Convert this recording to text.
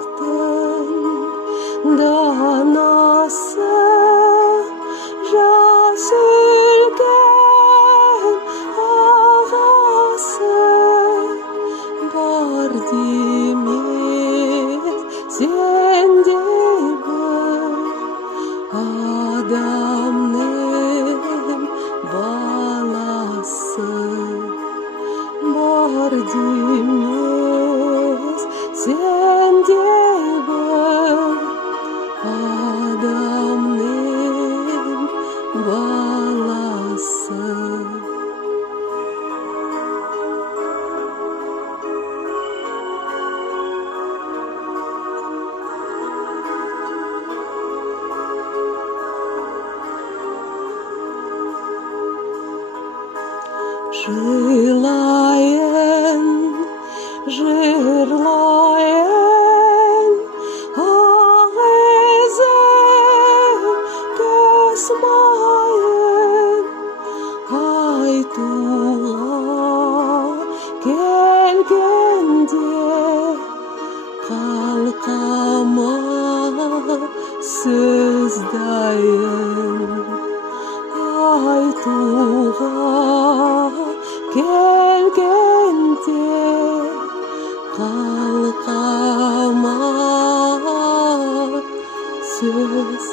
Шындықтың данасы жас үлкен ағасы бар демек сендей бір адамның баласы бар демес сендей бір адамның баласы. Жырлайын, жырлайын, ақ ізім көз майын айтуға келгенде қалқама сөз дайын айтуға келгенде қалқама сөз